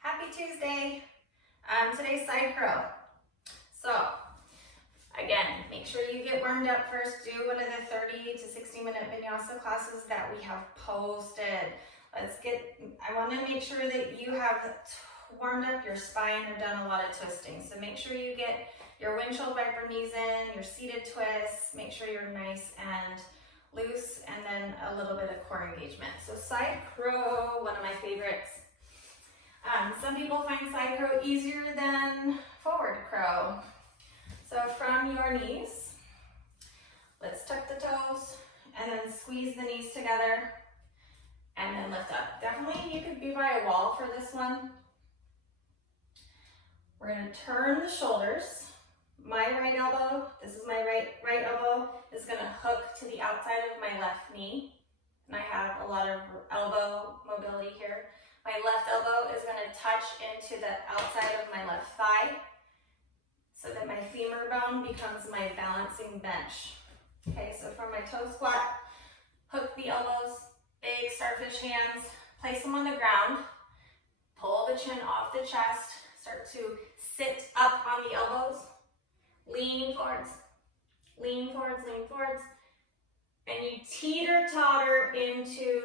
Happy Tuesday. Today's side crow. So again, make sure you get warmed up first. Do one of the 30 to 60 minute vinyasa classes that we have posted. I want to make sure that you have warmed up your spine or done a lot of twisting. So make sure you get your windshield wiper knees in, your seated twists, make sure you're nice and loose, and then a little bit of core engagement. So side crow, one of my favorites. Some people find side crow easier than forward crow. So from your knees, let's tuck the toes and then squeeze the knees together and then lift up. Definitely you could be by a wall for this one. We're going to turn the shoulders. My right elbow, this is my right elbow, is going to hook to the outside of my left knee. And I have a lot of elbow mobility here. My left elbow is going to touch into the outside of my left thigh so that my femur bone becomes my balancing bench. Okay, so from my toe squat, hook the elbows, big starfish hands, place them on the ground, pull the chin off the chest, start to sit up on the elbows, lean forwards, lean forwards, lean forwards, and you teeter-totter into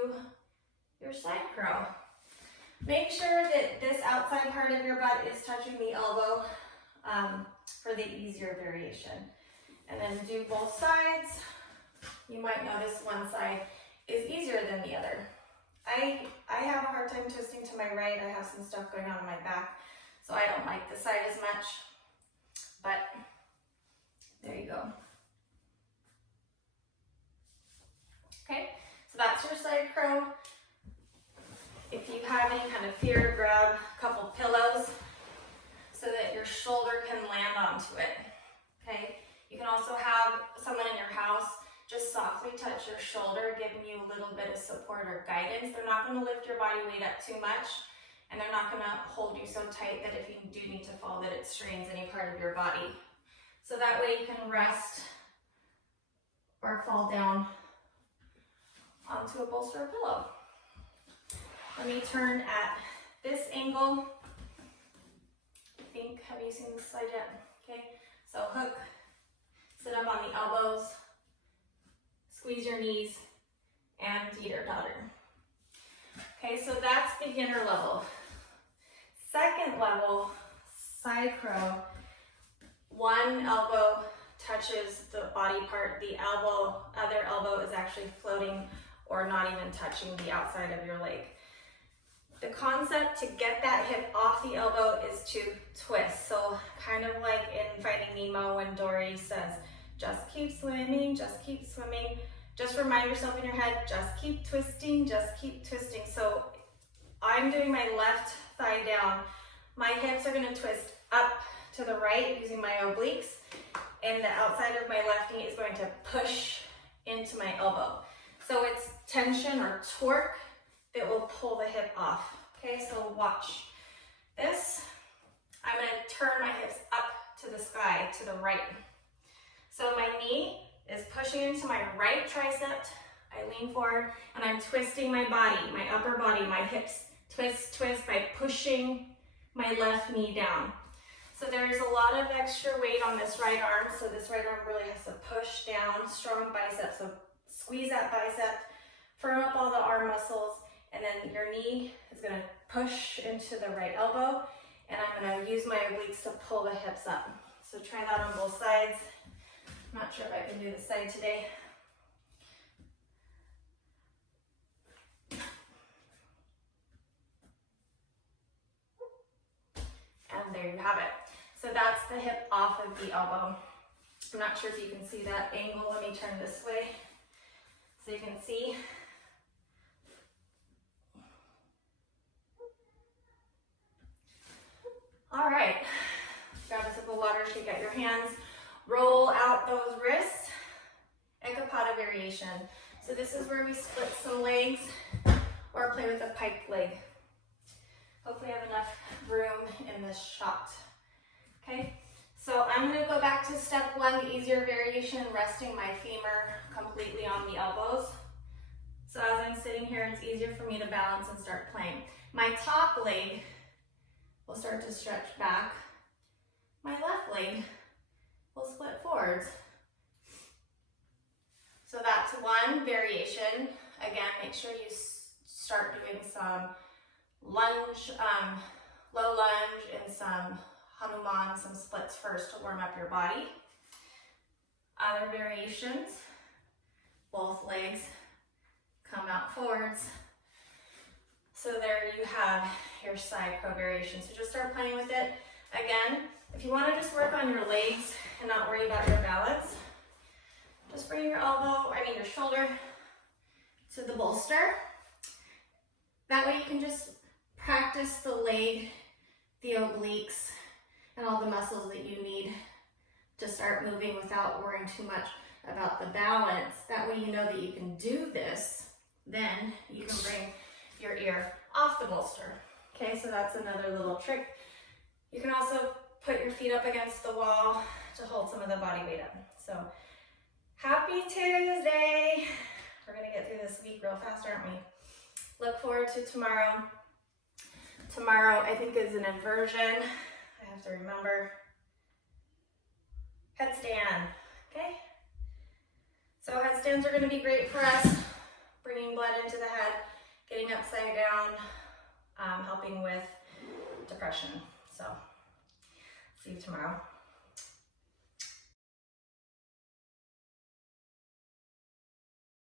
your side crow. Make sure that this outside part of your butt is touching the elbow for the easier variation. And then do both sides. You might notice one side is easier than the other. I have a hard time twisting to my right. I have some stuff going on in my back, so I don't like this side as much. But there you go. Okay, so that's your side crow. If you have any kind of fear, grab a couple pillows so that your shoulder can land onto it. Okay, you can also have someone in your house just softly touch your shoulder, giving you a little bit of support or guidance. They're not going to lift your body weight up too much, and they're not going to hold you so tight that if you do need to fall, that it strains any part of your body. So that way you can rest or fall down onto a bolster or pillow. Let me turn at this angle. Have you seen this slide yet? Okay, so hook, sit up on the elbows, squeeze your knees, and teeter-totter. Okay, so that's beginner level. Second level, side crow. One elbow touches the body part, the other elbow is actually floating or not even touching the outside of your leg. The concept to get that hip off the elbow is to twist. So kind of like in Finding Nemo when Dory says, just keep swimming, just keep swimming. Just remind yourself in your head, just keep twisting, just keep twisting. So I'm doing my left thigh down. My hips are going to twist up to the right using my obliques, and the outside of my left knee is going to push into my elbow. So it's tension or torque that will pull the hip off. Okay, so watch this. I'm going to turn my hips up to the sky, to the right. So my knee is pushing into my right tricep. I lean forward and I'm twisting my body, my upper body, my hips twist by pushing my left knee down. So there's a lot of extra weight on this right arm. So this right arm really has to push down, strong biceps. So squeeze that bicep, firm up all the arm muscles, and then your knee is going to push into the right elbow, and I'm going to use my obliques to pull the hips up. So try that on both sides. I'm not sure if I can do this side today. And there you have it. So that's the hip off of the elbow. I'm not sure if you can see that angle. Let me turn this way so you can see. All right, grab a sip of water, shake out your hands, roll out those wrists, ekapada variation. So this is where we split some legs or play with a pike leg. Hopefully I have enough room in this shot. Okay, so I'm gonna go back to step one, the easier variation, resting my femur completely on the elbows. So as I'm sitting here, it's easier for me to balance and start playing. My top leg will start to stretch back. My left leg will split forwards. So that's one variation. Again, make sure you start doing some lunge, low lunge and some Hanuman, some splits first to warm up your body. Other variations, both legs come out forwards. So there you have your side crow variation. So just start playing with it. Again, if you want to just work on your legs and not worry about your balance, just bring your your shoulder to the bolster. That way you can just practice the leg, the obliques, and all the muscles that you need to start moving without worrying too much about the balance. That way you know that you can do this. Then you can bring your ear off the bolster. Okay, so that's another little trick. You can also put your feet up against the wall to hold some of the body weight up. So happy Tuesday. We're gonna get through this week real fast, aren't we? Look forward to tomorrow. Tomorrow, I think, is an inversion. I have to remember. Headstand, okay? So headstands are gonna be great for us, bringing blood into the head, getting upside down, helping with depression. So, see you tomorrow.